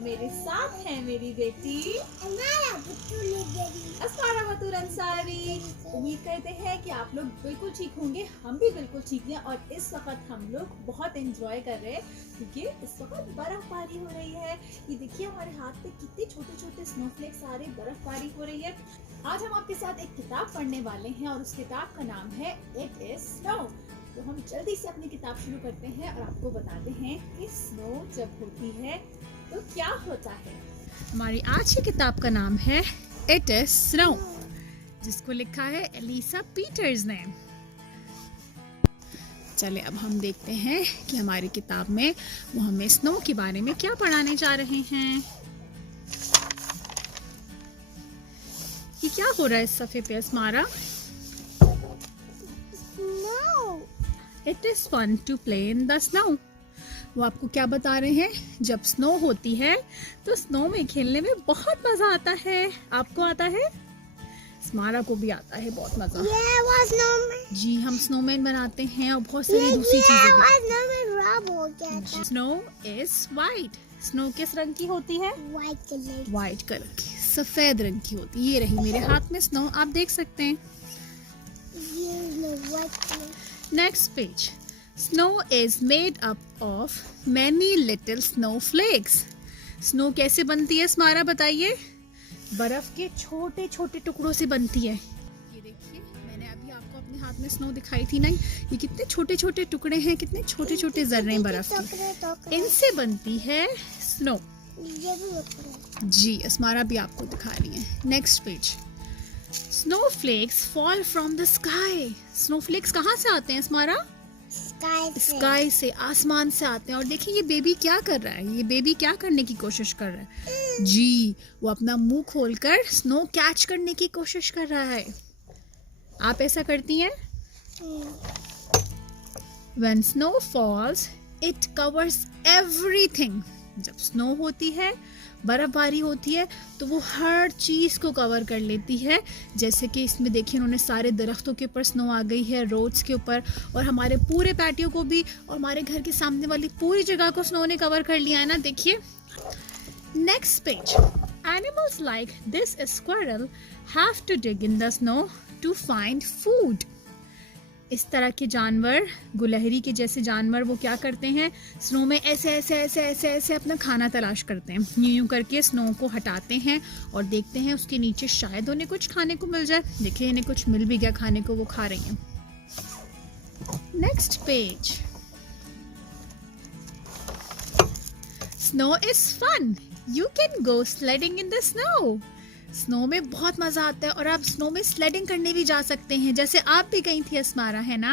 मेरे साथ है मेरी बेटी अस्मारा बतूर अंसारी। उम्मीद करते हैं कि आप लोग बिल्कुल ठीक होंगे, हम भी बिल्कुल ठीक हैं। और इस वक्त हम लोग बहुत एंजॉय कर रहे हैं क्योंकि इस वक्त बर्फबारी हो रही है। ये देखिए हमारे हाथ पे कितने छोटे छोटे स्नोफ्लेक्स आ रहे, बर्फबारी हो रही है। आज हम आपके साथ एक किताब पढ़ने वाले हैं और उस किताब का नाम है इट इज स्नो। तो हम जल्दी से अपनी किताब शुरू करते हैं और आपको बताते हैं कि स्नो जब होती है तो क्या होता है। हमारी आज की किताब का नाम है इट इज स्नो, जिसको लिखा है एलिसा पीटर्स ने। चले अब हम देखते हैं कि हमारी किताब में वो हमें स्नो के बारे में क्या पढ़ाने जा रहे हैं। ये क्या हो रहा है इस सफ़े पे Asmara? It is fun to play in the snow. वो आपको क्या बता रहे हैं, जब स्नो होती है तो स्नो में खेलने में बहुत मजा आता है। आपको आता है? स्मारा को भी आता है बहुत मजा। जी हम स्नोमैन बनाते हैं और बहुत सारी दूसरी चीजें भी। Snow is white. स्नो किस रंग की होती है? वाइट कलर की, सफेद रंग की होती है। ये रही मेरे हाथ में स्नो, आप देख सकते हैं। Next page. Snow is made up of many little snowflakes. Snow कैसे बनती है स्मारा बताइए? बर्फ के छोटे छोटे टुकड़ों से बनती है। ये देखिए मैंने अभी आपको अपने हाथ में स्नो दिखाई थी ना, ये कितने छोटे छोटे टुकड़े हैं, कितने छोटे छोटे जर्रे हैं बर्फ के, इनसे बनती है स्नो। जी स्मारा भी आपको दिखा रही है। Next page. Snowflakes fall from the sky. Snowflakes कहाँ से आते हैं स्मारा? स्काई से, आसमान से आते हैं। और देखिए ये बेबी क्या कर रहा है, ये बेबी क्या करने की कोशिश कर रहा है? जी वो अपना मुंह खोलकर स्नो कैच करने की कोशिश कर रहा है। आप ऐसा करती हैं? When snow falls, it covers everything. जब स्नो होती है, बर्फबारी होती है, तो वो हर चीज को कवर कर लेती है। जैसे कि इसमें देखिए उन्होंने सारे दरख्तों के ऊपर स्नो आ गई है, रोड्स के ऊपर, और हमारे पूरे पैटियो को भी, और हमारे घर के सामने वाली पूरी जगह को स्नो ने कवर कर लिया है ना। देखिए next page. Animals like this squirrel have to dig in the snow to find food. इस तरह के जानवर, गुलहरी के जैसे जानवर, वो क्या करते हैं, स्नो में ऐसे ऐसे ऐसे ऐसे ऐसे अपना खाना तलाश करते हैं। यूं यूं करके स्नो को हटाते हैं और देखते हैं उसके नीचे शायद उन्हें कुछ खाने को मिल जाए। देखिए इन्हें कुछ मिल भी गया खाने को, वो खा रही हैं। Next page. Snow is fun, you can go sledding in the snow. Snow में बहुत मजा आता है और आप स्नो में स्लेडिंग करने भी जा सकते हैं, जैसे आप भी गई थी अस्मारा, है ना?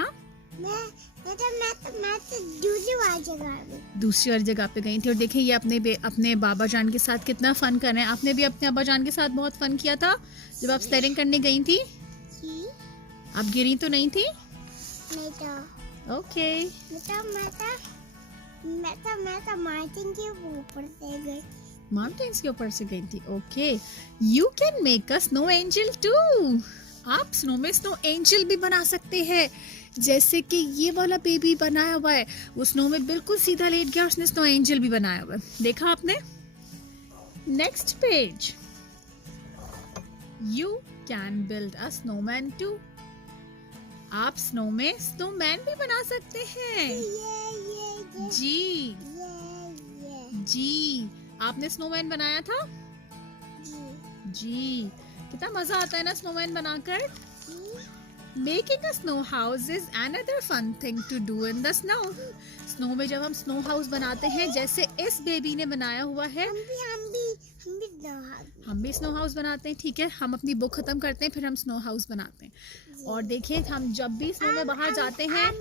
मैं दूसरी और जगह पे गई थी। और देखिए ये अपने बाबा जान के साथ कितना फन कर रहे हैं। आपने भी अपने अब्बा जान के साथ बहुत फन किया था जब आप स्लेडिंग करने गई थी। आप गिरी तो नहीं थी? ओके। माउंटेन्स के ऊपर से गई थी। Okay. You can make a snow angel too. आप स्नो में स्नो एंजल भी बना सकते हैं, जैसे कि ये वाला बेबी बनाया हुआ है, वो स्नो में बिल्कुल सीधा लेट गया, उसने स्नो एंजल भी बनाया हुआ है। देखा आपने? Next page. You can build a snowman too. आप स्नो में स्नोमैन भी बना सकते हैं। जी जी आपने स्नोमैन बनाया था? जी कितना मजा आता है ना स्नोमैन बनाकर। Making a snow house is another fun thing to do in the snow. Snow में जब हम स्नो हाउस बनाते हैं, जैसे इस बेबी ने बनाया हुआ है, हम भी स्नो हाउस बनाते हैं। ठीक है, हम अपनी बुक खत्म करते हैं, फिर हम स्नो हाउस बनाते हैं। और देखिए हम जब भी स्नो में बाहर जाते हैं,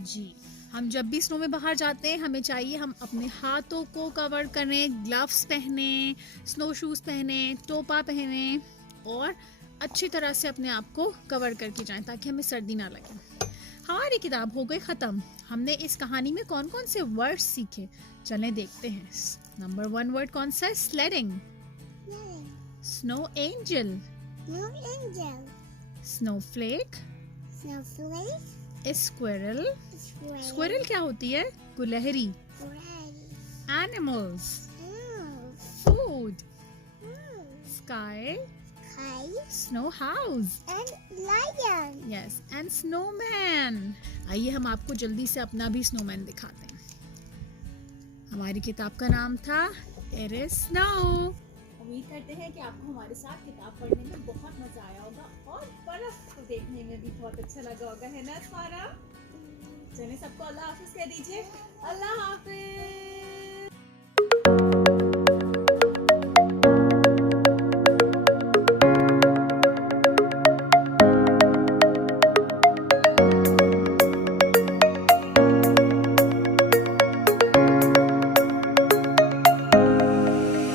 जी हम जब भी स्नो में बाहर जाते हैं, हमें चाहिए हम अपने हाथों को कवर करें, ग्लव्स पहने, स्नो शूज पहने, टोपा पहने और अच्छी तरह से अपने आप को कवर करके जाएं ताकि हमें सर्दी ना लगे। हमारी किताब हो गई ख़त्म। हमने इस कहानी में कौन कौन से वर्ड्स सीखे, चलें देखते हैं। नंबर 1 वर्ड कौन सा है? Sledding, snow angel, Snowflake, squirrel. Squirrel क्या होती है? गुलहरी। animals, Mouse. food, Mouse. sky, Kite. snow house, And lion. yes, and snowman. आइए हम आपको जल्दी से अपना भी snowman दिखाते हैं. हमारी किताब का नाम था It is Snow. उम्मीद करते हैं कि आपको हमारे साथ किताब पढ़ने में बहुत मजा आया होगा और बर्फ को देखने में भी बहुत अच्छा लगा होगा, है ना अस्मारा? चलिए सबको अल्लाह हाफिज कह दीजिए. अल्लाह हाफिज.